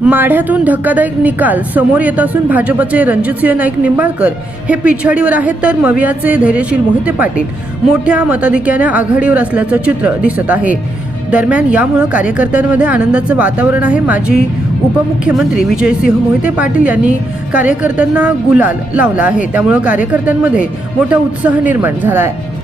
माढ्यातून धक्कादायक निकाल समोर येत असून भाजपचे रणजितसिंह नाईक निंबाळकर हे पिछाडीवर आहेत तर मवियाचे धैर्यशील मोहिते पाटील मोठ्या मताधिक्याने आघाडीवर असल्याचं चित्र दिसत आहे. दरम्यान यामुळे कार्यकर्त्यांमध्ये आनंदाचं वातावरण आहे. माजी उपमुख्यमंत्री विजयसिंह मोहिते पाटील यांनी कार्यकर्त्यांना गुलाल लावला आहे. त्यामुळे कार्यकर्त्यांमध्ये मोठा उत्साह निर्माण झाला आहे